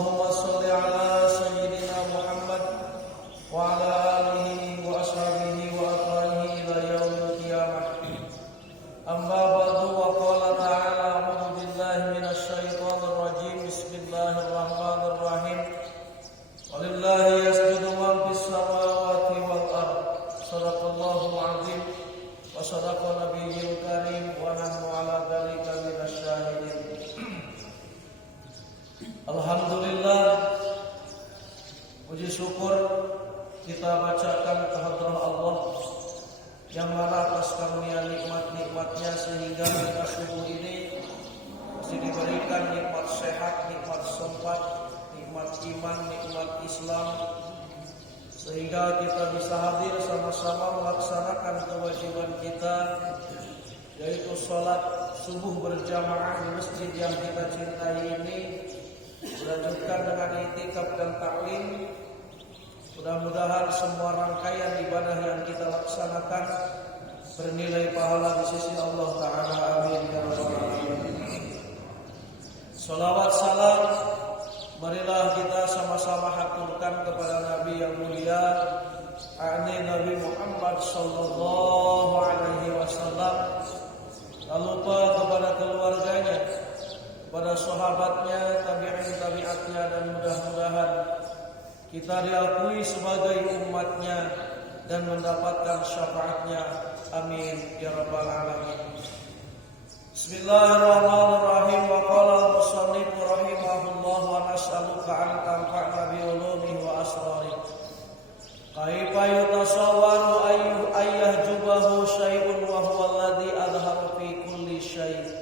Allahumma sholli ala sayyidina Muhammad wa ala alihi wa ashabihi wa atba'ihi ila yaumil qiyamah. Amma ba'du, wa qala ta'ala a'udzu billahi minasy syaithanir rajim. Bismillahirrahmanirrahim. Walillahi yasjudu man fis samawati wal ard. Shadaqallahul azim wa shadaqa nabiyyul karim wa nahnu ala dzalika minasy syahidin. Alhamdulillah, puji syukur kita bacakan kehadrat Allah yang mana atas karunia nikmat-nikmatnya sehingga kita subuh ini masih diberikan nikmat sehat, nikmat sempat, nikmat iman, nikmat Islam, sehingga kita bisa hadir sama-sama melaksanakan kewajiban kita, yaitu sholat subuh berjamaah di masjid yang kita cintai ini. Dilanjutkan dengan i'tikaf dan taklim. Mudah-mudahan semua rangkaian ibadah yang kita laksanakan bernilai pahala di sisi Allah Ta'ala. Amin ya rabbal alamin. Salawat salam marilah kita sama-sama haturkan kepada Nabi yang mulia, Nabi Muhammad sallallahu alaihi wasallam. Tak lupa kepada keluarganya, kepada sahabatnya, tabi'atnya, dan mudah-mudahan kita diakui sebagai umatnya dan mendapatkan syafaatnya. Amin ya rabbal alamin. Bismillahirrahmanirrahim. Wa qala al-musannif rahimahullah wa nas'aluka an tanfa'na bi ulumihi wa asrarihi. Kaifa yutasawwaru ayyahjubahu syai'un wa huwa alladhi adhara fi kulli syai'.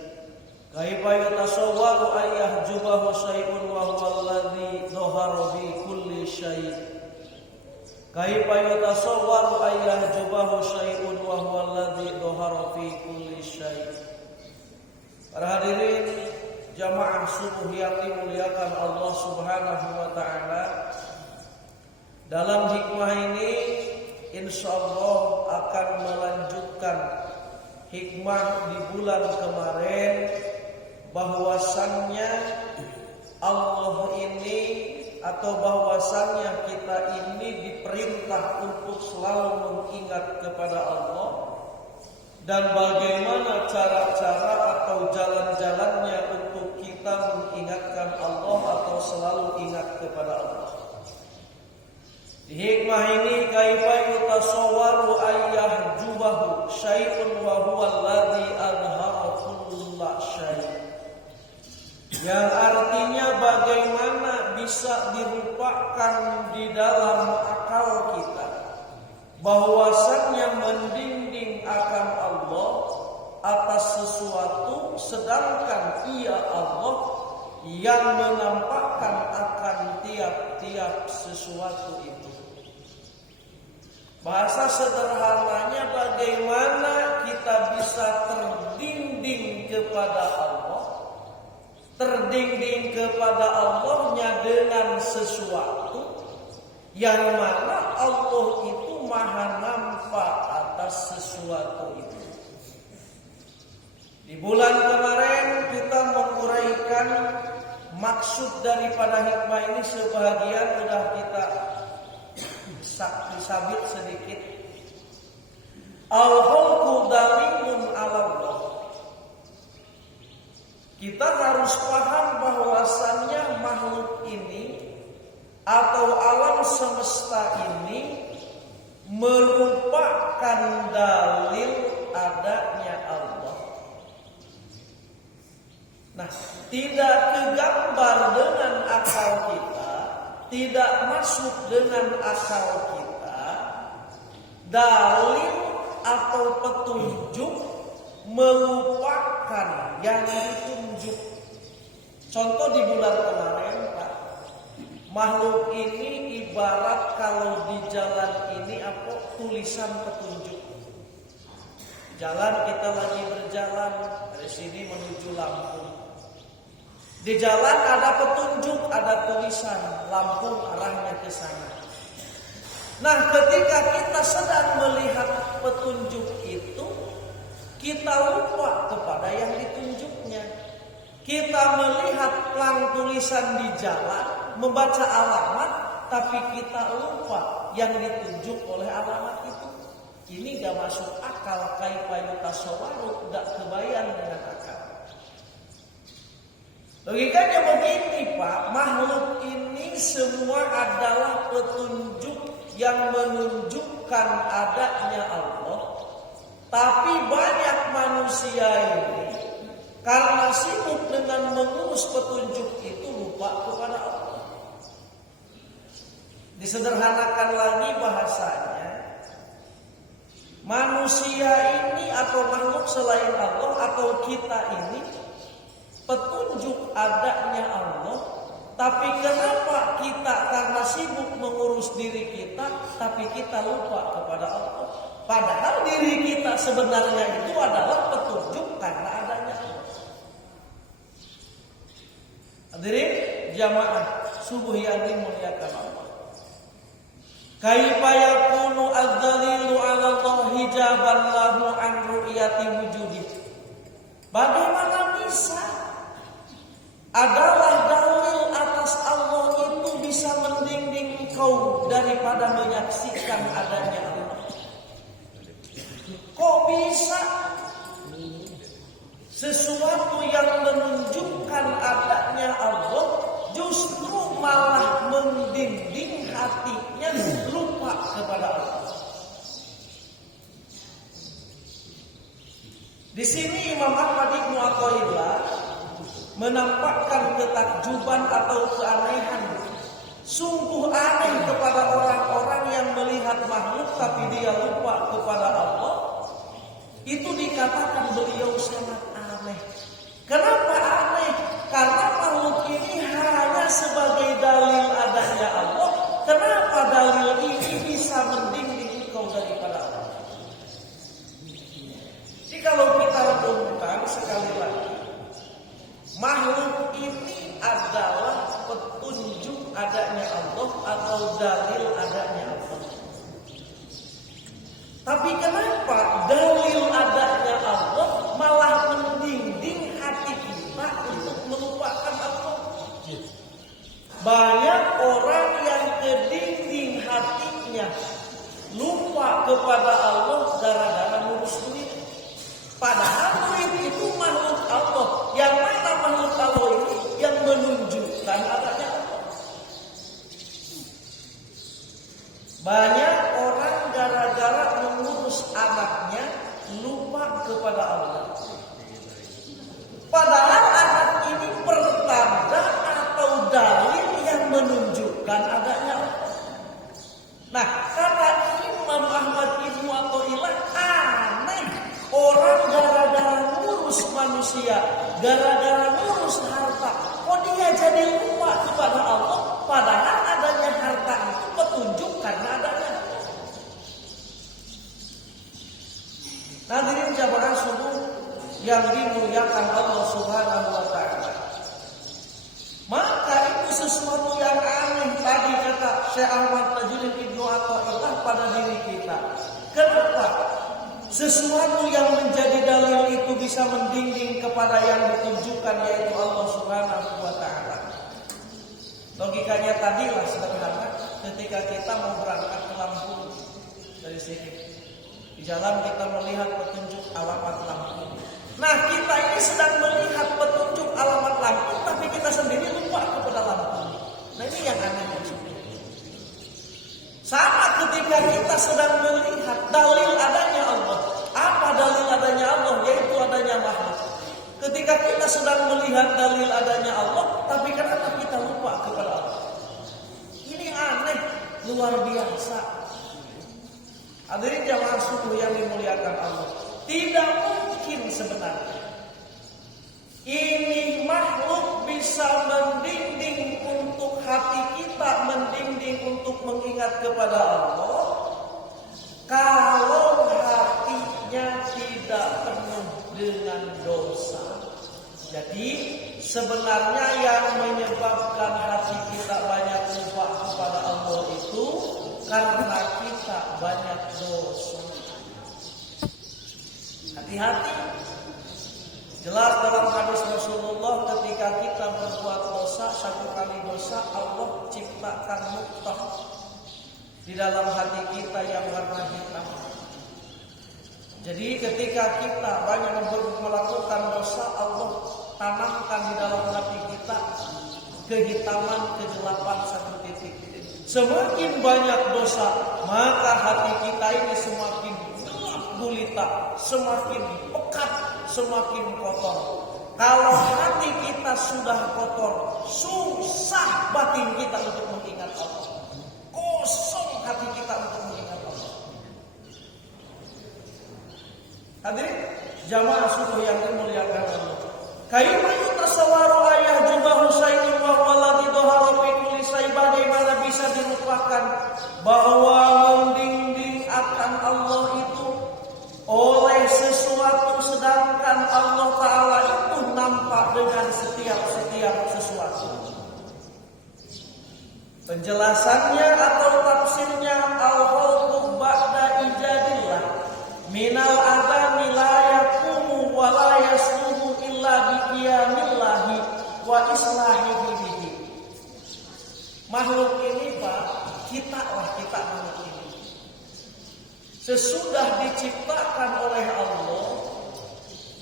Kaifa yutasawwaru ayyahjubahu syai'un wa huwa alladhi dhahara fi kulli syai'. Kaifa yutasawwaru ayyahjubahu syai'un wa huwa alladhi dhahara fi kulli syai'. Para hadirin jamaah subuh yang dimuliakan Allah Subhanahu wa taala, dalam hikmah ini insyaallah akan melanjutkan hikmah di bulan kemarin, bahwasannya Allah ini atau bahwasannya kita ini diperintah untuk selalu mengingat kepada Allah, dan bagaimana cara-cara atau jalan-jalannya untuk kita mengingatkan Allah atau selalu ingat kepada Allah. Di hikmah ini, kaifa yutasawwaru ayyahjubahu syai'un wa huwa alladhi adhara kulla syai'. Yang artinya bagaimana bisa dirupakan di dalam akal kita bahwasannya mendinding akan Allah atas sesuatu, sedangkan Ia Allah yang menampakkan akan tiap-tiap sesuatu itu. Bahasa sederhananya, bagaimana kita bisa terdinding kepada Allah, terdinding kepada Allahnya dengan sesuatu yang mana Allah itu maha nampak atas sesuatu itu. Di bulan kemarin kita menguraikan maksud daripada hikmah ini, sebahagian sudah kita sabit sedikit. Al-khalqu dalimun 'ala Allah. Kita harus paham bahwasannya makhluk ini atau alam semesta ini merupakan dalil adanya Allah. Nah, tidak kegambar dengan akal kita, tidak masuk dengan akal kita, dalil atau petunjuk melupakan yang ditunjuk. Contoh di bulan kemarin, Pak, makhluk ini ibarat kalau di jalan ini apa, tulisan petunjuk. Jalan, kita lagi berjalan dari sini menuju Lampung. Di jalan ada petunjuk, ada tulisan Lampung arahnya ke sana. Nah, ketika kita sedang melihat petunjuk itu, kita lupa kepada yang ditunjuknya. Kita melihat pelang tulisan di jalan, membaca alamat, tapi kita lupa yang ditunjuk oleh alamat itu. Ini gak masuk akal, kaifa yutasawwaru, gak kebayang dengan akal. Logikanya begini Pak, makhluk ini semua adalah petunjuk yang menunjukkan adanya Allah. Tapi banyak manusia ini karena sibuk dengan mengurus petunjuk itu lupa kepada Allah. Disederhanakan lagi bahasanya, manusia ini atau makhluk selain Allah atau kita ini petunjuk adanya Allah, tapi kenapa kita karena sibuk mengurus diri kita, tapi kita lupa kepada Allah? Padahal diri kita sebenarnya itu adalah petunjuk karena adanya Allah. Hadirin jamaah subuh yang dimuliakan Allah. Kaifa yakunu adzalilu 'ala Allah hijaban lahu an ru'yati wujudi. Bagaimana bisa adalah dalil atas Allah itu bisa mendinding engkau daripada menyaksikan adanya Allah? Kok bisa sesuatu yang menunjukkan adanya Allah justru malah mendinding hatinya lupa kepada Allah? Di sini Imam Ahmad Ibnu Athaillah menampakkan ketakjuban atau keanehan. Sungguh aneh kepada orang-orang yang melihat makhluk tapi dia lupa kepada Allah. Itu dikatakan beliau sangat aneh. Kenapa aneh? Karena makhluk ini hanya sebagai dalil adanya Allah. Kenapa dalil ini bisa mendinding engkau daripada Allah? Jadi kalau kita renungkan sekali lagi, makhluk ini adalah petunjuk adanya Allah atau dalil adanya Allah. Tapi kenapa dalil adanya Allah malah mendinding hati kita untuk melupakan Allah? Banyak orang yang kedinding hatinya lupa kepada Allah gara-gara ngurus duit. Padahal duit itu makhluk Allah. Yang mana makhluk Allah ini yang menunjukkan adanya Allah? Banyak orang gara-gara mengurus anaknya lupa kepada Allah. Padahal anak ini pertanda atau dalil yang menunjukkan adanya Allah. Nah, kata Imam Ahmad Ibnu Athaillah, aneh orang gara-gara ngurus manusia, gara-gara ngurus harta, kok dia jadi lupa kepada Allah? Padahal adanya harta itu petunjuk karena adanya Allah. Hadirin jamaah subuh yang dimuliakan Allah Subhanahu wa taala. Maka itu sesuatu yang aneh tadi kata Syekh Ahmad Tajudin Ibnu Athaillah pada diri kita. Kenapa? Sesuatu yang menjadi dalil itu bisa mendinding kepada yang ditunjukkan yaitu Allah Subhanahu wa taala. Logikanya tadilah sederhana, ketika kita mau berangkat ke Lampung dari sini. Di jalan kita melihat petunjuk alamat Lampung. Nah, kita ini sedang melihat petunjuk alamat Lampung, tapi kita sendiri lupa kepada Lampung. Nah, ini yang aneh. Sama ketika kita sedang melihat dalil adanya Allah. Apa dalil adanya Allah? Yaitu adanya makhluk. Ketika kita sedang melihat dalil adanya Allah, tapi kenapa kita lupa kepada Allah? Ini aneh, luar biasa. Hadirin jamaah subuh yang dimuliakan Allah. Tidak mungkin sebenarnya ini makhluk bisa mendinding untuk hati kita, mendinding untuk mengingat kepada Allah, kalau hatinya tidak penuh dengan dosa. Jadi sebenarnya yang menyebabkan hati kita banyak lupa kepada Allah itu karena kita banyak dosa. Hati-hati. Jelas dalam hadis Rasulullah Rasulullah, ketika kita berbuat dosa, satu kali dosa, Allah ciptakan nuqtah di dalam hati kita yang warna hitam. Jadi ketika kita banyak melakukan dosa, Allah tanamkan di dalam hati kita kehitaman, kegelapan satu titik. Semakin banyak dosa, maka hati kita ini semakin gelap gulita, semakin pekat, semakin kotor. Kalau hati kita sudah kotor, susah batin kita untuk mengingat Allah. Kosong hati kita untuk mengingat Allah. Hadirin jamaah subuh yang dimuliakan Allah. Kaifa yutasawwaru ayah jubahu sayyidun wa waladi dhahara fi kulli say, bagaimana bisa dilupakan bahwa membimbing akan Allah itu oleh sesuatu, sedangkan Allah Ta'ala itu nampak dengan setiap sesuatu. Penjelasannya atau tafsirnya, al-khalqu ba'da ijadillah minal adami la yaqumu wa la yasluhu illa biqiyamillahi wa islahihi bihi. Makhluk ini Pak, kita makhluk ini. Sesudah diciptakan oleh Allah,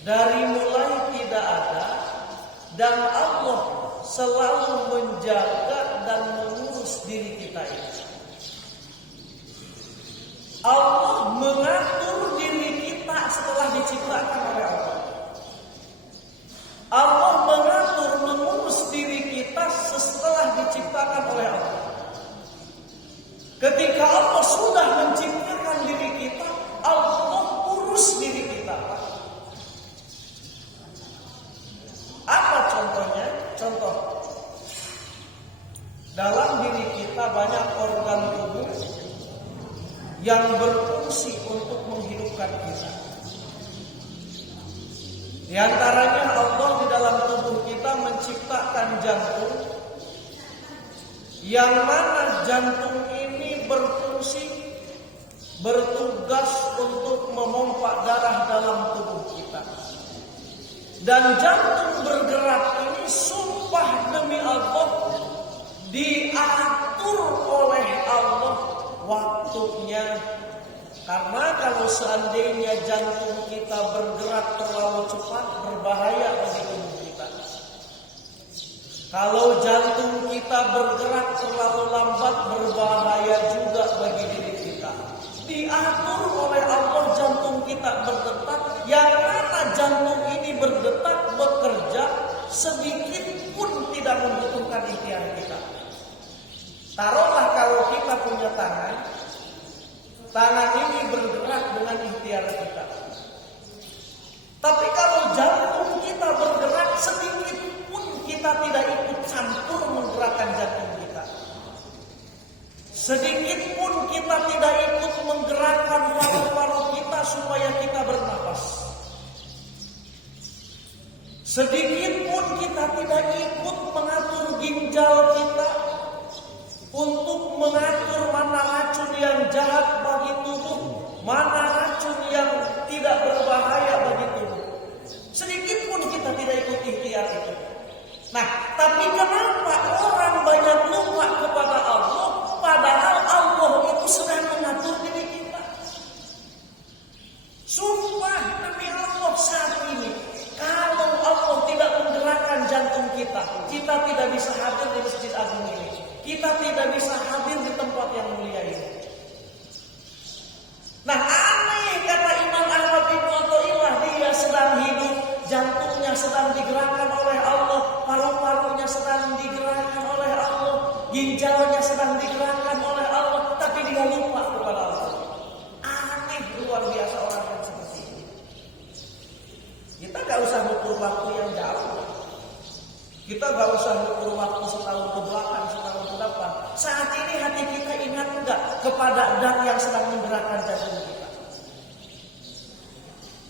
dari mulai tidak ada, dan Allah selalu menjaga dan mengurus diri kita ini. Allah mengatur diri kita setelah diciptakan oleh Allah. Allah mengatur, mengurus diri kita setelah diciptakan oleh Allah. Ketika Allah sudah menciptakan diri kita, Allah urus diri kita. Apa contohnya? Contoh, dalam diri kita banyak organ tubuh yang berfungsi untuk menghidupkan kita. Di antaranya Allah di dalam tubuh kita menciptakan jantung, yang mana jantung ini berfungsi, bertugas untuk memompa darah dalam tubuh kita. Dan jantung bergerak ini sumpah demi Allah diatur oleh Allah waktunya. Karena kalau seandainya jantung kita bergerak terlalu cepat, berbahaya bagi tubuh kita. Kalau jantung kita bergerak terlalu lambat, berbahaya juga bagi diri kita. Diatur oleh Allah jantung kita berdetak, yang mana jantung ini berdetak, bekerja, sedikit pun tidak membutuhkan ikhtiar kita. Taruhlah kalau kita punya tangan ini bergerak dengan ikhtiar kita. Tapi kalau jantung kita bergerak, sedikit pun kita tidak ikut campur menggerakkan jantung kita. Sedikit pun kita tidak ikut menggerakkan paru-paru kita supaya kita bernapas. Sedikit pun kita tidak ikut mengatur ginjal kita untuk mengatur mana racun yang jahat bagi tubuh, mana racun yang tidak berbahaya bagi tubuh. Sedikit pun kita tidak ikut ikhtiar itu. Nah, tapi kenapa orang banyak lupa kepada Allah, padahal Allah itu sedang mengatur diri kita? Sumpah demi Allah saat ini, kalau Allah tidak menggerakkan jantung kita, kita tidak bisa hadir di Masjid Agung ini. Kita tidak bisa hadir di tempat yang mulia ini. Nah, aneh kata Imam Ahmad Ibn Athaillah, dia sedang hidup, jantungnya sedang digerakkan oleh Allah, paru-parunya sedang digerakkan oleh Allah, ginjalnya sedang digerakkan oleh Allah, tapi dia lupa kepada Allah. Aneh, luar biasa orang yang seperti ini. Kita gak usah ukur waktu yang jauh. Kita gak usah ukur waktu setahun ke belakang, setahun ke depan. Saat ini hati kita ingat enggak kepada zat yang sedang menggerakkan jantung kita?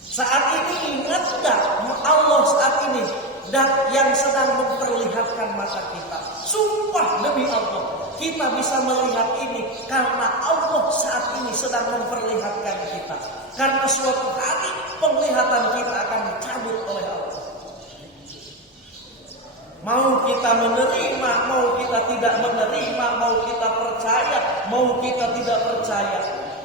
Saat ini ingat enggak Allah saat ini zat yang sedang memperlihatkan mata kita? Sumpah demi Allah, kita bisa melihat ini karena Allah saat ini sedang memperlihatkan kita. Karena suatu hari penglihatan kita akan dicabut oleh Allah. Mau kita menerima, mau kita tidak menerima, mau kita percaya, mau kita tidak percaya,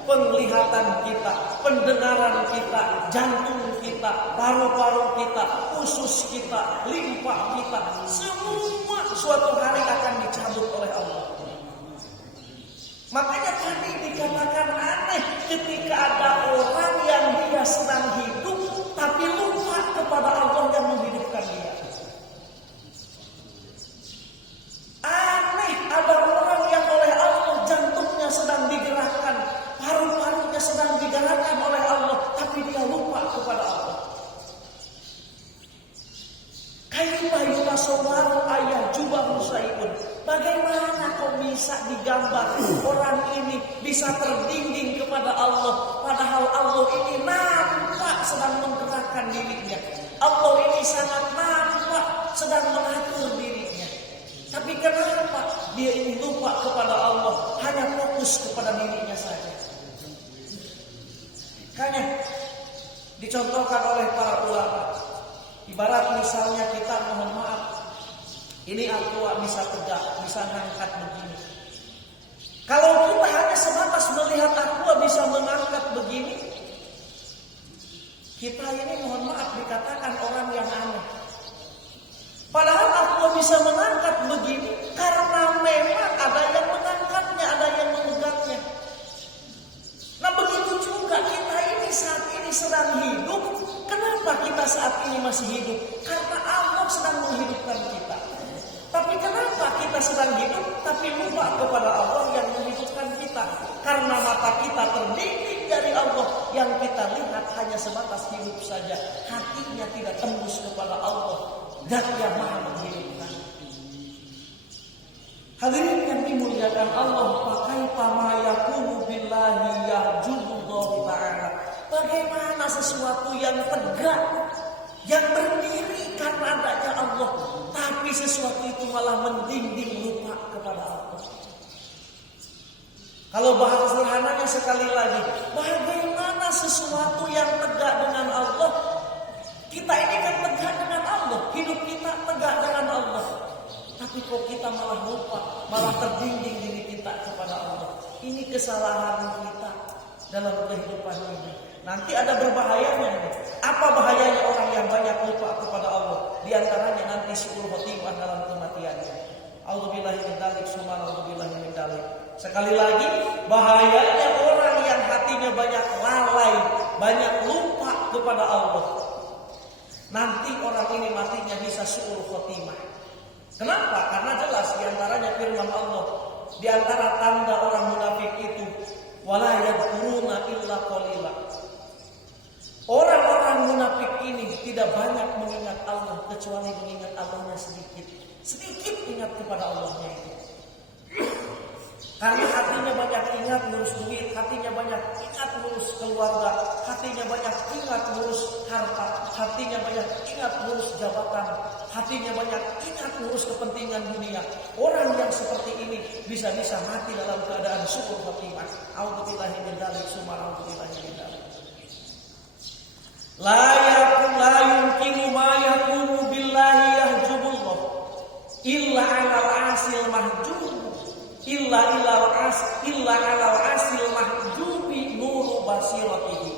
penglihatan kita, pendengaran kita, jantung kita, paru-paru kita, usus kita, limpa kita, semua suatu hari akan dicabut oleh Allah. Makanya tadi dikatakan aneh ketika ada orang yang dia sedang hidup tapi lupa kepada Allah yang menghidupkan dia. Aneh ada orang yang oleh Allah jantungnya sedang digerakkan, paru-parunya sedang digerakkan oleh Allah, tapi dia lupa kepada Allah. Kaifa yutasawwaru ayyajubahu syai'un. Bagaimana kok bisa digambar orang ini bisa terdinding kepada Allah, padahal Allah ini nampak sedang menggerakkan dirinya. Allah ini sangat nampak sedang mengatur dirinya. Tapi kenapa dia ini lupa kepada Allah, hanya fokus kepada dirinya saja? Makanya dicontohkan oleh para ulama. Ibarat misalnya kita mohon maaf, ini aqua bisa tegak, bisa ngangkat begini. Kalau kita hanya sebatas melihat aqua bisa mengangkat begini, kita ini mohon maaf dikatakan orang yang aneh. Padahal aqua bisa mengangkat begini karena memang ada yang mengangkatnya, ada yang menegaknya. Nah begitu juga kita ini saat ini sedang hidup. Kenapa kita saat ini masih hidup? Karena Allah sedang menghidupkan kita. Tapi kenapa kita sedang hidup tapi lupa kepada Allah yang menghidupkan kita? Karena mata kita terdidik dari Allah, yang kita lihat hanya sebatas hidup saja. Hatinya tidak tembus kepada Allah dan yang Maha menghidupkan. Hadirin yang dimuliakan Allah, pakai pama yakunu billahi yahjubullahu ta'ala. Bagaimana sesuatu yang tegak, yang berdiri karena adanya Allah, tapi sesuatu itu malah mendinding lupa kepada Allah. Kalau bahasa sederhananya sekali lagi, bagaimana sesuatu yang tegak dengan Allah? Kita ini kan tegak dengan Allah, hidup kita tegak dengan Allah. Tapi kok kita malah lupa, malah terdinding diri kita kepada Allah. Ini kesalahan kita dalam kehidupan ini. Nanti ada berbahayanya ini. Apa bahayanya orang yang banyak lupa kepada Allah? Di antaranya nanti su'ul khotimah dalam kematiannya. A'udzubillahi min dzalik, summa a'udzubillahi min dzalik. Sekali lagi, bahayanya orang yang hatinya banyak lalai, banyak lupa kepada Allah. Nanti orang ini matinya bisa su'ul khotimah. Kenapa? Karena jelas di antaranya firman Allah. Di antara tanda orang munafik itu, wala yadhkuruna illa qalila. Orang-orang munafik ini tidak banyak mengingat Allah kecuali mengingat Allahnya sedikit. Sedikit ingat kepada Allahnya itu. Karena hatinya banyak ingat ngurus duit, hatinya banyak ingat ngurus keluarga, hatinya banyak ingat ngurus harta, hatinya banyak ingat ngurus jabatan, hatinya banyak ingat ngurus kepentingan dunia. Orang yang seperti ini bisa-bisa mati dalam keadaan syukur khotimah. A'udzubillahi min dzalik, summa a'udzubillahi min dzalik. La yumkinu ma yakunu billahi yahjubullah illa 'alal 'asil mahjub illa 'alal 'asil mahjubi nuru basiratihi.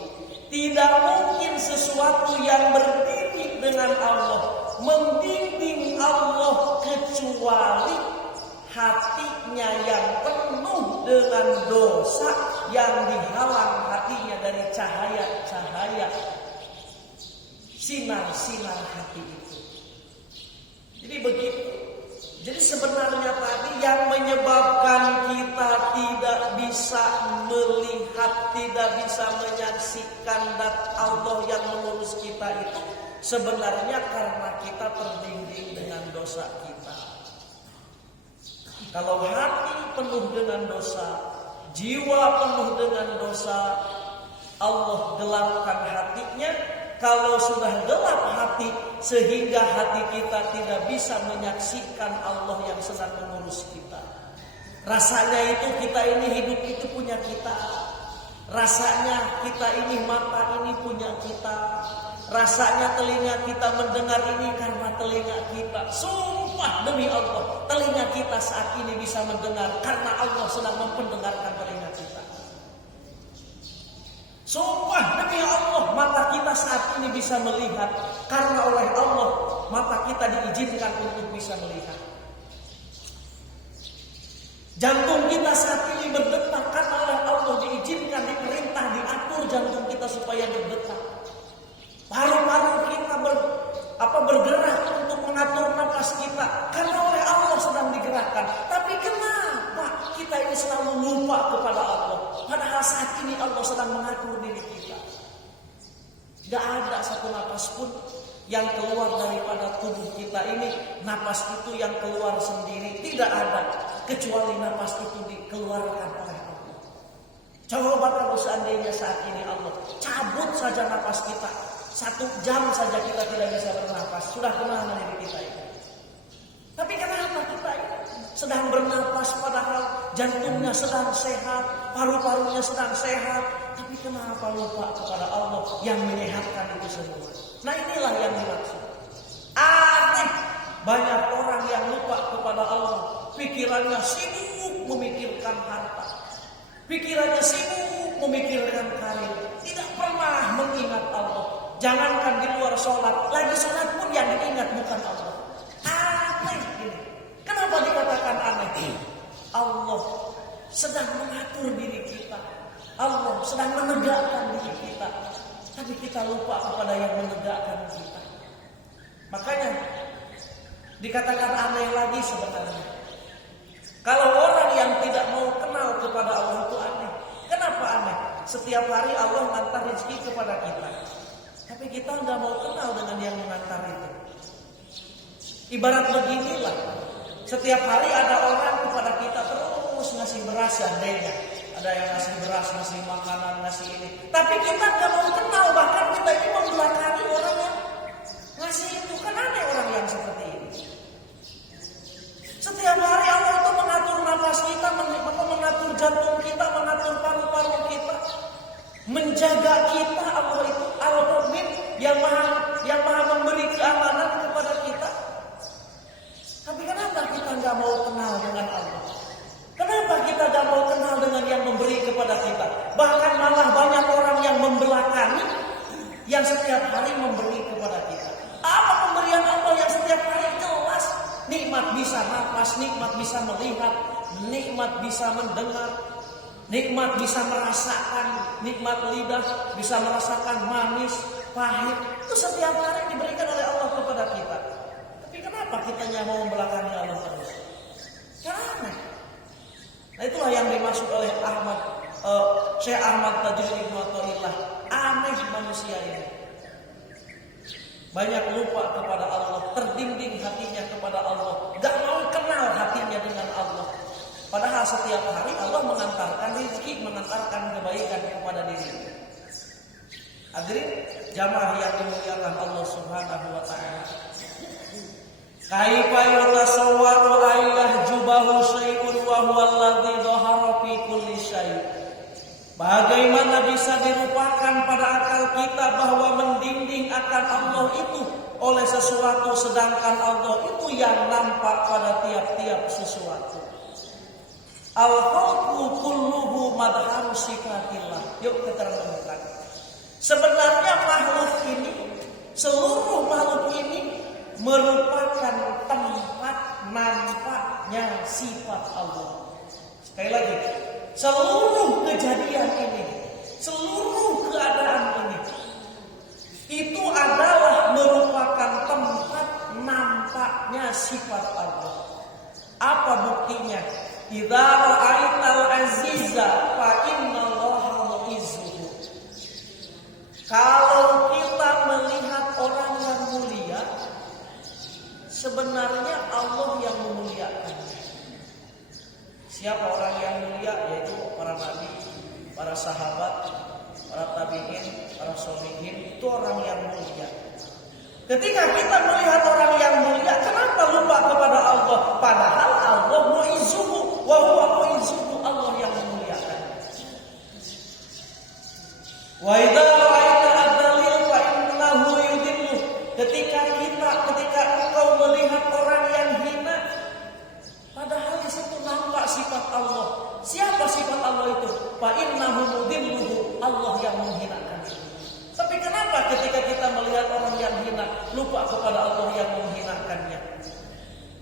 Tidak mungkin sesuatu yang berdiri dengan Allah, membimbing Allah, kecuali hatinya yang penuh dengan dosa yang dihalang hatinya dari cahaya-cahaya sinar-sinar hati itu. Jadi begitu. Jadi sebenarnya tadi yang menyebabkan kita tidak bisa melihat, tidak bisa menyaksikan dat Allah yang mengurus kita itu sebenarnya karena kita terdinding dengan dosa kita. Kalau hati penuh dengan dosa, jiwa penuh dengan dosa, Allah gelapkan hatinya. Kalau sudah gelap hati sehingga hati kita tidak bisa menyaksikan Allah yang sedang mengurus kita. Rasanya itu kita ini hidup itu punya kita. Rasanya kita ini mata ini punya kita. Rasanya telinga kita mendengar ini karena telinga kita. Sumpah Sumpah demi Allah, telinga kita saat ini bisa mendengar karena Allah sedang mempendengarkan telinga kita. Sumpah demi Allah, mata kita saat ini bisa melihat karena oleh Allah mata kita diizinkan untuk bisa melihat. Jantung kita saat ini berdetak karena oleh Allah diizinkan, diperintah, diatur jantung kita supaya berdetak. Paru-paru kita bergerak untuk mengatur nafas kita karena oleh Allah sedang digerakkan. Tapi kenapa kita ini selalu lupa kepada Allah? Padahal saat ini Allah sedang mengatur diri kita. Gak ada satu nafas pun yang keluar daripada tubuh kita ini, nafas itu yang keluar sendiri. Tidak ada, kecuali nafas itu dikeluarkan oleh Allah. Coba kalau seandainya saat ini Allah cabut saja nafas kita, 1 jam saja kita tidak bisa bernafas, sudah kemana diri kita ini? Tapi kenapa kita ini sedang bernafas padahal jantungnya sedang sehat, paru-parunya sedang sehat, tapi kenapa lupa kepada Allah yang menyehatkan itu semua? Nah inilah yang dimaksud. Aneh, banyak orang yang lupa kepada Allah, pikirannya sibuk memikirkan harta, pikirannya sibuk memikirkan karir, tidak pernah mengingat Allah. Jangankan di luar sholat, lagi sholat pun yang diingat bukan Allah. Aneh ini. Kenapa dikatakan aneh? Allah sedang mengatur diri kita, Allah sedang menegakkan diri kita, tapi kita lupa kepada yang menegakkan kita. Makanya dikatakan aneh lagi sebenarnya. Kalau orang yang tidak mau kenal kepada Allah itu aneh. Kenapa aneh? Setiap hari Allah mengantar rezeki kepada kita, tapi kita nggak mau kenal dengan yang mengantar itu. Ibarat beginilah, setiap hari ada orang kepada kita terus ngasih beras seandainya. Ada yang ngasih beras, ngasih makanan, ngasih ini. Tapi kita nggak mau kenal, bahkan kita ini membelakangi orang yang ngasih itu. Kan aneh orang yang seperti ini. Setiap hari Allah itu mengatur nafas kita, mengatur jantung kita, mengatur paru-paru kita, menjaga kita. Allah itu Al-Mu'min yang maha memberi keamanan kepada kita. Tapi kenapa kita nggak mau kenal dengan Allah? Kenapa kita nggak mau kenal dengan yang memberi kepada kita? Bahkan malah banyak orang yang membelakangi, yang setiap hari memberi kepada kita. Apa pemberian Allah yang setiap hari jelas? Nikmat bisa nafas, nikmat bisa melihat, nikmat bisa mendengar, nikmat bisa merasakan, nikmat lidah bisa merasakan manis, pahit. Itu setiap hari diberikan oleh Allah kepada kita. Tapi kenapa kitanya mau membelakangi Allah terus? Karena nah itulah yang dimaksud oleh Syekh Ahmad Tajul Ibnu Athaillah. Aneh manusia ini. Banyak lupa kepada Allah, terdinding hatinya kepada Allah, gak mau kenal hatinya dengan Allah. Padahal setiap hari Allah mengantarkan rezeki, mengantarkan kebaikan kepada dirinya. Hadirin jamaah yang dimuliakan Allah Subhanahu wa taala. Kaifa yatasawwaru ayyahjubahu syai'un wa huwa alladzi dhahara fi kulli syai'. Bagaimana bisa dilupakan pada akal kita bahwa mendinding akan Allah itu oleh sesuatu, sedangkan Allah itu yang nampak pada tiap-tiap sesuatu. Al-khalqu kulluhu madharu sifatillah. Yuk kita renungkan. Sebenarnya makhluk ini, seluruh makhluk ini merupakan tempat nampaknya sifat Allah. Sekali lagi, seluruh kejadian ini, seluruh keadaan ini, itu adalah merupakan tempat nampaknya sifat Allah. Apa buktinya? Idza ra'aital aziza fa innallaha mu'izzuhu. Kalau kita melihat orang yang mulia, sebenarnya Allah yang memuliakannya. Siapa orang yang mulia? Yaitu para nabi, para sahabat, para tabi'in, para sholihin. Itu orang yang mulia. Ketika kita melihat orang yang mulia, kenapa lupa kepada Allah? Padahal Allah mu'izzuhu wa huwa mu'izzuhu, Allah yang memuliakan. Wa idza ra'aita ad-dalil fa innahu yudillu. Ketika engkau melihat orang yang hina, fa innahu mudilluhu, Allah yang menghinakan. Tapi kenapa ketika kita melihat orang yang hina lupa kepada Allah yang menghinakannya?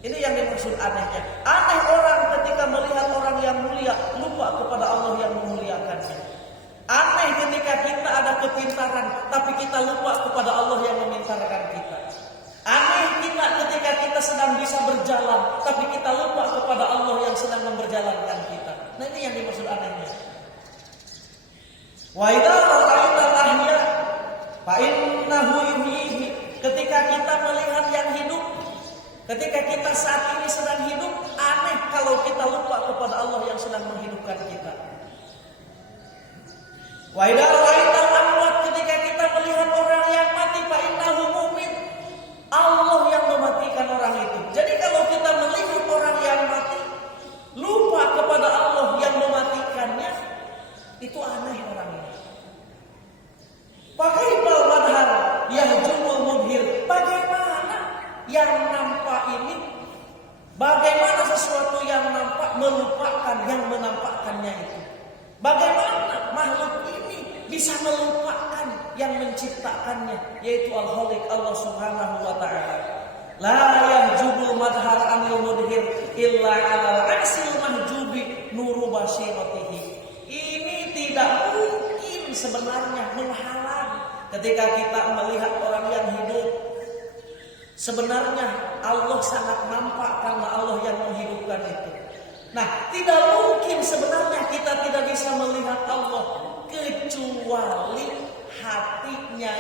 Ini yang dimaksud anehnya. Aneh orang ketika melihat orang yang mulia lupa kepada Allah yang memuliakannya. Aneh ketika kita ada kepintaran tapi kita lupa kepada Allah yang memintarkan kita. Aneh kita ketika kita sedang bisa berjalan tapi kita lupa kepada Allah yang sedang memberjalankan kita. Nah ini yang dimaksud anehnya. Wa idza ra'aital ahya fa innahu yuhyihi. Ketika kita melihat yang hidup, ketika kita saat ini sedang hidup, aneh kalau kita lupa kepada Allah yang sedang menghidupkan kita. Wa idza ra'aital amwat, ketika kita melihat orang yang mati, fa innahu mu'min, Allah yang mematikan orang itu. Jadi kalau kita melihat orang yang mati, lupa kepada Allah yang mematikannya, itu aneh orang ini. Bagaimana madhar yahjumul mubhir, bagaimana yang nampak ini, bagaimana sesuatu yang nampak melupakan yang menampakkannya itu. Bagaimana makhluk ini bisa melupakan yang menciptakannya, yaitu Al-Khaliq, Allah Subhanahu wa ta'ala. La yahjubul madhar anil mudhir illa 'alal 'asil mahjubi nuru basiratihi. Ini tidak mungkin sebenarnya menghalang ketika kita melihat orang yang hidup. Sebenarnya Allah sangat nampak karena Allah yang menghidupkan itu. Nah, tidak mungkin sebenarnya kita tidak bisa melihat Allah kecuali hatinya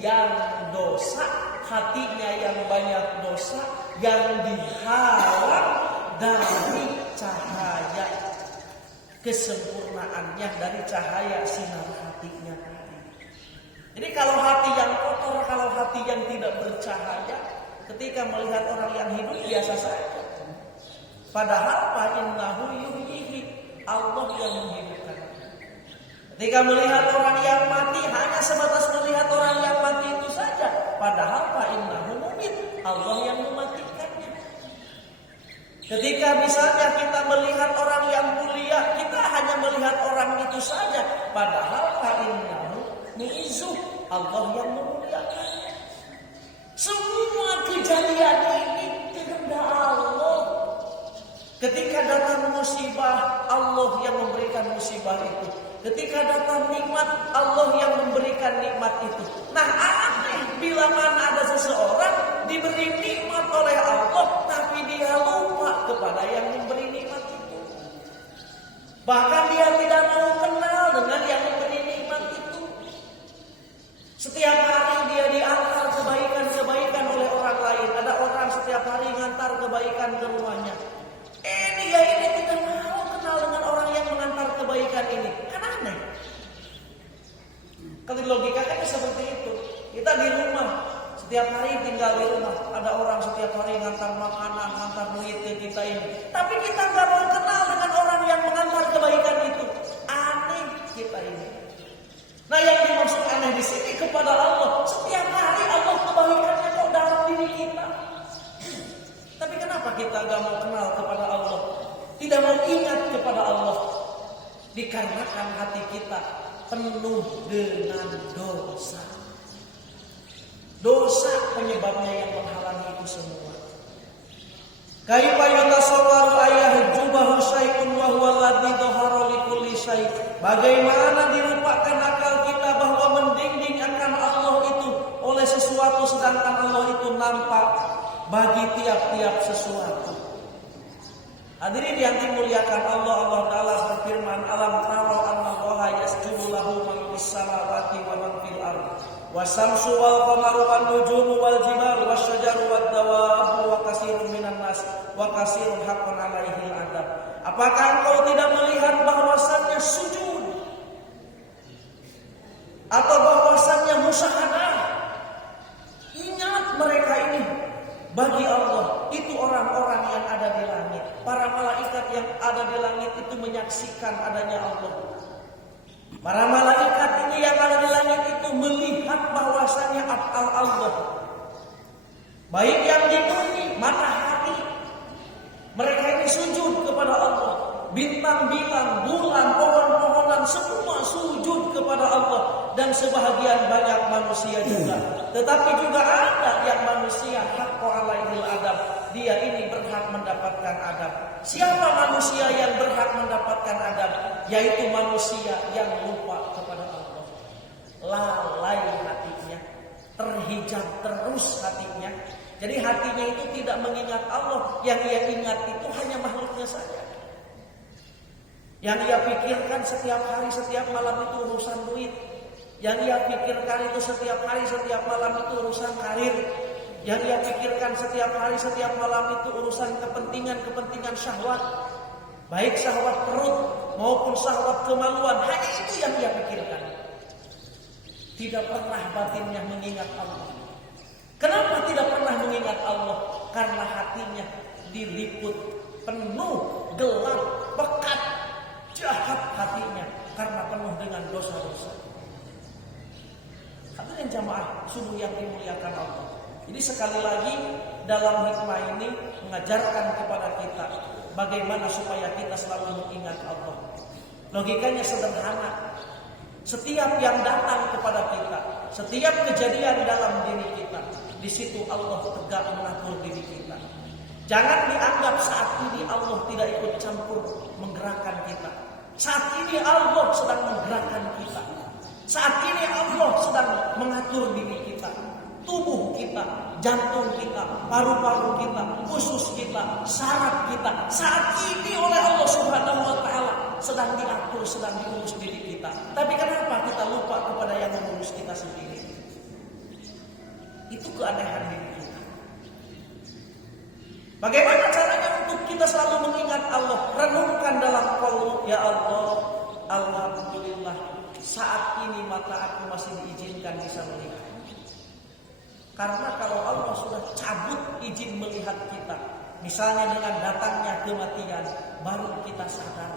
yang dosa, hatinya yang banyak dosa, yang dihalang dari cahaya kesempurnaannya, dari cahaya sinar hatinya. Jadi kalau hati yang kotor, kalau hati yang tidak bercahaya, ketika melihat orang yang hidup biasa saja. Padahal fa innahu yuhyihi, Allah yang menghidupkan. Ketika melihat orang yang mati, hanya sebatas melihat orang yang mati itu saja. Padahal fa innahu mumit, Allah yang mematikannya. Ketika misalnya kita melihat orang yang mulia, kita hanya melihat orang itu saja. Padahal fa innahu mu'izzuh, Allah yang memuliakannya. Semua kejadian ini kehendak Allah. Ketika datang musibah, Allah yang memberikan musibah itu. Ketika datang nikmat, Allah yang memberikan nikmat itu. Nah, aneh bila mana ada seseorang diberi nikmat oleh Allah, tapi dia lupa kepada yang memberi nikmat itu. Bahkan dia tidak mau kenal dengan yang memberi nikmat itu. Setiap hari dia diantar kebaikan-kebaikan oleh orang lain. Ada orang setiap hari ngantar kebaikan ke rumahnya. Dia ini tidak mau kenal dengan orang yang mengantar kebaikan ini. Kan aneh. Kalau logikanya seperti itu. Kita di rumah, setiap hari tinggal di rumah. Ada orang setiap hari ngantar makanan, ngantar duit ke kita ini. Tapi kita nggak mau kenal dengan orang yang mengantar kebaikan itu. Aneh kita ini. Nah, yang dimaksud aneh di sini kepada Allah. Setiap hari Allah kebaikannya kok dalam diri kita. Tapi kenapa kita gak mau kenal kepada Allah? Tidak mau ingat kepada Allah? Dikarenakan hati kita penuh dengan dosa. Dosa penyebabnya yang menghalangi itu semua. Kaifa yatasawwaru ayyahjubahu syai'un wa huwa alladhi dhahara likulli syai'. Bagaimana dilupakan akal kita bahwa mendinding akan Allah itu oleh sesuatu sedangkan Allah itu nampak bagi tiap-tiap sesuatu. Hadirin yang dimuliakan Allah, Allah Ta'ala berfirman, alam taro anna Allaha yasjudu lahu man fis samawati wa man fil ardh wasamsu wal qamaru wan nujumu wal jibalu wasyajaru wad dawabu wa katsirun minan nas wa katsirun haqqan 'alaihil adab. Apakah engkau tidak melihat bahwasannya sujud atau bahwasannya musyahadah? Ingat mereka ini bagi Allah itu orang-orang yang ada di langit. Para malaikat yang ada di langit itu menyaksikan adanya Allah. Para malaikat ini yang ada di langit itu melihat bahwasannya af'al Allah. Baik yang di bumi, matahari. Mereka ini sujud kepada Allah. Bintang-bintang, bulan, pohon-pohon perempuan semua sujud kepada Allah, dan sebahagian banyak manusia juga. Tetapi juga ada yang manusia haqqo alaihil adab, dia ini berhak mendapatkan adab. Siapa manusia yang berhak mendapatkan adab? Yaitu manusia yang lupa kepada Allah, lalai hatinya, terhijab terus hatinya. Jadi hatinya itu tidak mengingat Allah, yang ia ingat itu hanya makhluknya saja. Yang ia pikirkan setiap hari, setiap malam itu urusan duit. Yang ia pikirkan itu setiap hari, setiap malam itu urusan karir. Yang ia pikirkan setiap hari, setiap malam itu urusan kepentingan syahwat. Baik syahwat perut maupun syahwat kemaluan. Hanya itu yang ia pikirkan. Tidak pernah batinnya mengingat Allah. Kenapa tidak pernah mengingat Allah? Karena hatinya diliput penuh, gelap, pekat, jahat hatinya, karena penuh dengan dosa-dosa. Hadirin jamaah subuh yang dimuliakan Allah. Jadi sekali lagi dalam hikmah ini mengajarkan kepada kita bagaimana supaya kita selalu mengingat Allah. Logikanya sederhana. Setiap yang datang kepada kita, setiap kejadian dalam diri kita, di situ Allah tegak mengatur diri kita. Jangan dianggap saat ini Allah tidak ikut campur menggerakkan kita. Saat ini Allah sedang menggerakkan kita. Saat ini Allah sedang mengatur diri kita, tubuh kita, jantung kita, paru-paru kita, usus kita, saraf kita. Saat ini oleh Allah Subhanahu wa taala sedang diatur, sedang diurus diri kita. Tapi kenapa kita lupa kepada yang mengurus kita sendiri? Itu keanehan diri kita. Bagaimana caranya untuk kita selalu mengingat Allah? Renungkan dalam qaul, ya Allah, alhamdulillah, saat ini mata aku masih diizinkan bisa melihat. Karena kalau Allah sudah cabut izin melihat kita, misalnya dengan datangnya kematian, baru kita sadar.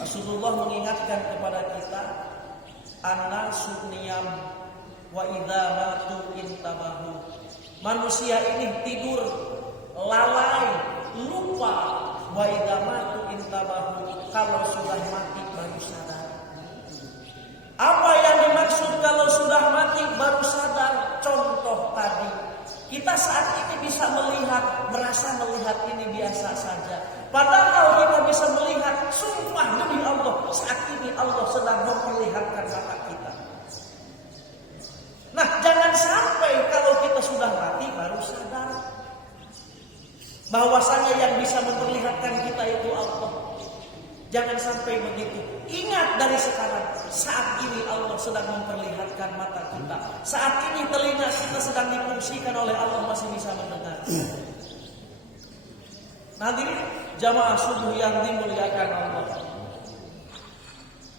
Rasulullah mengingatkan kepada kita, an-nasu niyam wa idza matu intabahu. Manusia ini tidur, lalai, lupa, wa idza matu intabahu. Kalau sudah mati baru sadar. Apa yang dimaksud kalau sudah mati baru sadar? Contoh tadi, kita saat ini bisa melihat, merasa melihat ini biasa saja. Padahal kita bisa melihat, sumpah demi Allah, saat ini Allah sedang memperlihatkan mata kita. Nah, jangan sampai kalau kita sudah mati baru sadar bahwasanya yang bisa memperlihatkan kita itu Allah. Jangan sampai begitu. Ingat dari sekarang, saat ini Allah sedang memperlihatkan mata kita. Saat ini telinga kita sedang difungsikan oleh Allah, masih bisa mendengar. Hadirin jamaah subuh yang dimuliakan Allah.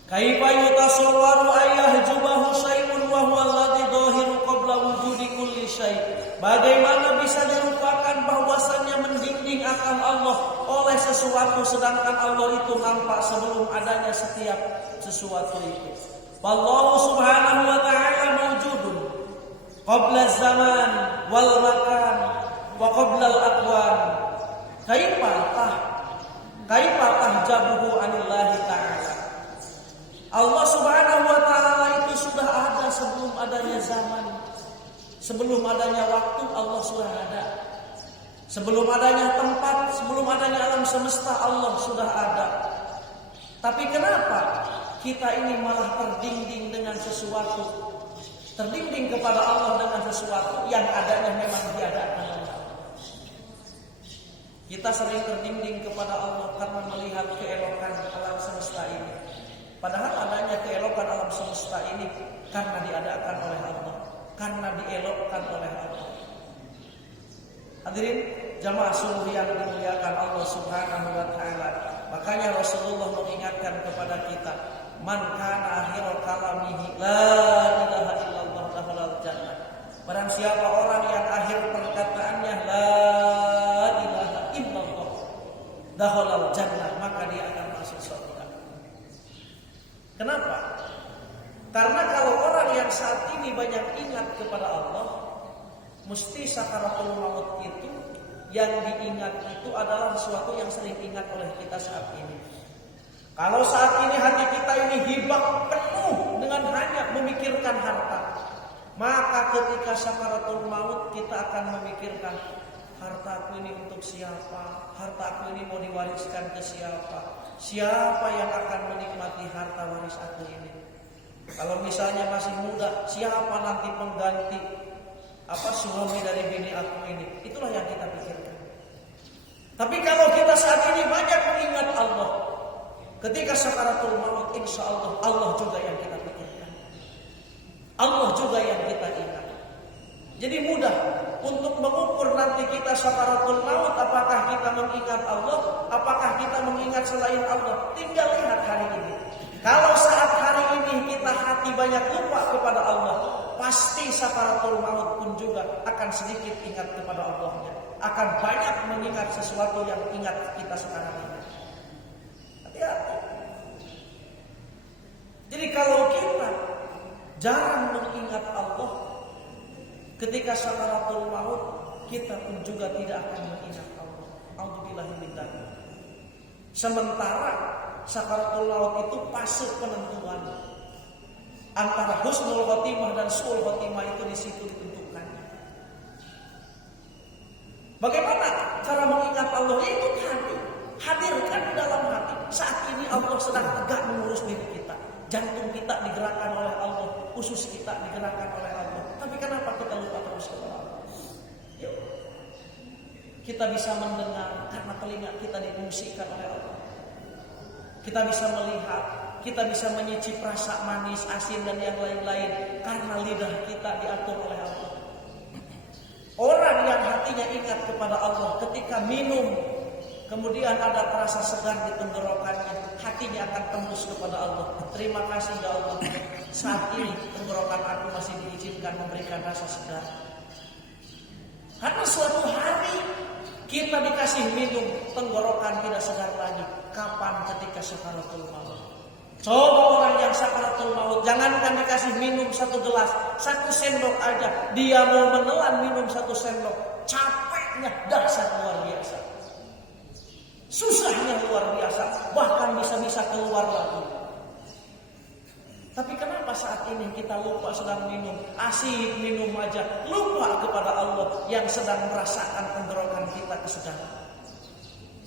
Kaifa yutasawwaru ayyahjubahu syai'un wa huwa alladhi dhahiru qabla wujudi kulli syai'. Bagaimana bisa dirupakan bahwasannya mendinding akan Allah oleh sesuatu sedangkan Allah itu nampak sebelum adanya setiap sesuatu itu. Wallahu subhanahu wa ta'ala mawjudun qabla zaman wal makan wa qabla al-aqwan. Kaifa tahjabuhu anillahi ta'ala. Allah subhanahu wa ta'ala itu sudah ada sebelum adanya zaman. Sebelum adanya waktu Allah sudah ada. Sebelum adanya tempat, sebelum adanya alam semesta Allah sudah ada. Tapi kenapa kita ini malah terdinding dengan sesuatu? Terdinding kepada Allah dengan sesuatu yang adanya memang diadakan oleh Allah. Kita sering terdinding kepada Allah karena melihat keelokan alam semesta ini. Padahal adanya keelokan alam semesta ini karena diadakan oleh Allah, karena dielokkan oleh Allah. Hadirin jamaah subuh yang dimuliakan Allah Subhanahu wa taala. Makanya Rasulullah mengingatkan kepada kita, man kana akhiru kalamihi la ilaha illallah dakhalal jannah. Barang siapa orang yang akhir perkataannya la ilaha illallah dakhalal jannah, maka dia akan masuk surga. Kenapa? Karena kalau orang yang saat ini banyak ingat kepada Allah, mesti sakaratul maut itu yang diingat itu adalah sesuatu yang sering ingat oleh kita saat ini. Kalau saat ini hati kita ini hibah penuh dengan hanya memikirkan harta, maka ketika sakaratul maut kita akan memikirkan, hartaku ini untuk siapa? Hartaku ini mau diwariskan ke siapa? Siapa yang akan menikmati harta waris aku ini? Kalau misalnya masih muda, siapa nanti pengganti suami dari bini aku ini? Itulah yang kita pikirkan. Tapi kalau kita saat ini banyak mengingat Allah, ketika sakaratul maut, insya Allah, Allah juga yang kita pikirkan. Allah juga yang kita ingat. Jadi mudah untuk mengukur nanti kita sakaratul maut, apakah kita mengingat Allah, apakah kita mengingat selain Allah. Tinggal lihat hari ini. Kalau saat hari ini kita hati banyak lupa kepada Allah, pasti sakaratul maut pun juga akan sedikit ingat kepada Allahnya. Akan banyak mengingat sesuatu yang ingat kita sekarang ini. Hati-hati. Jadi kalau kita jarang mengingat Allah, ketika sakaratul maut, kita pun juga tidak akan mengingat Allah. A'udzubillahi min dzalik. Sementara sakaratul maut itu fase penentuan antara husnul khotimah dan su'ul khotimah, itu di situ ditentukan. Bagaimana cara mengingat Allah? Itu hati. Hadirkan dalam hati. Saat ini Allah sedang tegak mengurus diri kita. Jantung kita digerakkan oleh Allah, usus kita digerakkan oleh Allah. Tapi kenapa kita lupa terus kepada Allah? Yuk. Kita bisa mendengar karena telinga kita difungsikan oleh Allah. Kita bisa melihat, kita bisa menyicip rasa manis, asin dan yang lain-lain karena lidah kita diatur oleh Allah. Orang yang hatinya ingat kepada Allah ketika minum, kemudian ada terasa segar di tenggorokannya, hatinya akan tembus kepada Allah. Terima kasih ya Allah, saat ini tenggorokan aku masih diizinkan memberikan rasa segar. Karena suatu hari kita dikasih minum, tenggorokan tidak segar lagi. Kapan? Ketika sakaratul maut. Coba orang yang sakaratul maut, jangankan dikasih minum 1 gelas, 1 sendok aja, dia mau menelan minum 1 sendok, capeknya dahsyat luar biasa. Susahnya luar biasa, bahkan bisa-bisa keluar lagi. Tapi kenapa saat ini kita lupa sedang minum, asik minum aja, lupa kepada Allah yang sedang merasakan tenggorokan kita kesegaran.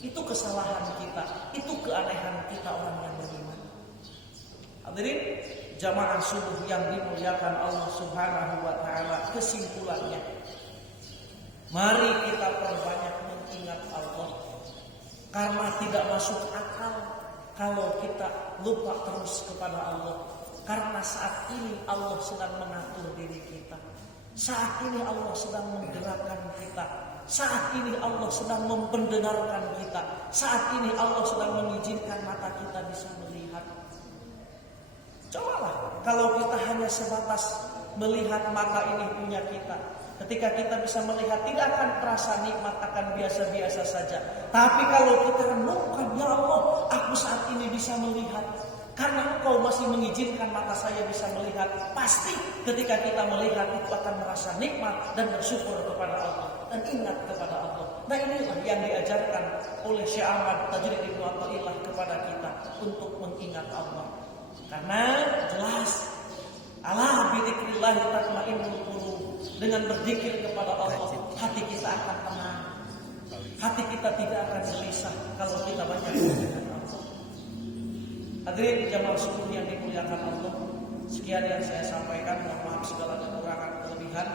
Itu kesalahan kita, itu keanehan kita orang yang beriman. Hadirin jamaah subuh yang dimuliakan Allah Subhanahu wa taala, kesimpulannya, mari kita perbanyak mengingat Allah. Karena tidak masuk akal kalau kita lupa terus kepada Allah. Karena saat ini Allah sedang mengatur diri kita. Saat ini Allah sedang menggerakkan kita. Saat ini Allah sedang mempendengarkan kita. Saat ini Allah sedang mengizinkan mata kita bisa melihat. Cobalah kalau kita hanya sebatas melihat mata ini punya kita. Ketika kita bisa melihat, tidak akan terasa nikmat, akan biasa-biasa saja. Tapi kalau kita renungkan, ya Allah, aku saat ini bisa melihat. Karena Engkau masih mengizinkan mata saya bisa melihat. Pasti ketika kita melihat itu akan merasa nikmat dan bersyukur kepada Allah. Dan ingat kepada Allah. Nah inilah yang diajarkan oleh Syekh Ahmad Tajrid Ibnu Athaillah kepada kita untuk mengingat Allah. Karena jelas, ala bidzikrillah tatmainnul qulub. Dengan berzikir kepada Allah, hati kita akan tenang. Hati kita tidak akan gelisah kalau kita banyak mengingat Allah. Hadirin jamaah subuh yang dimuliakan Allah, sekian yang saya sampaikan. Mohon maaf segala kekurangan kelebihan.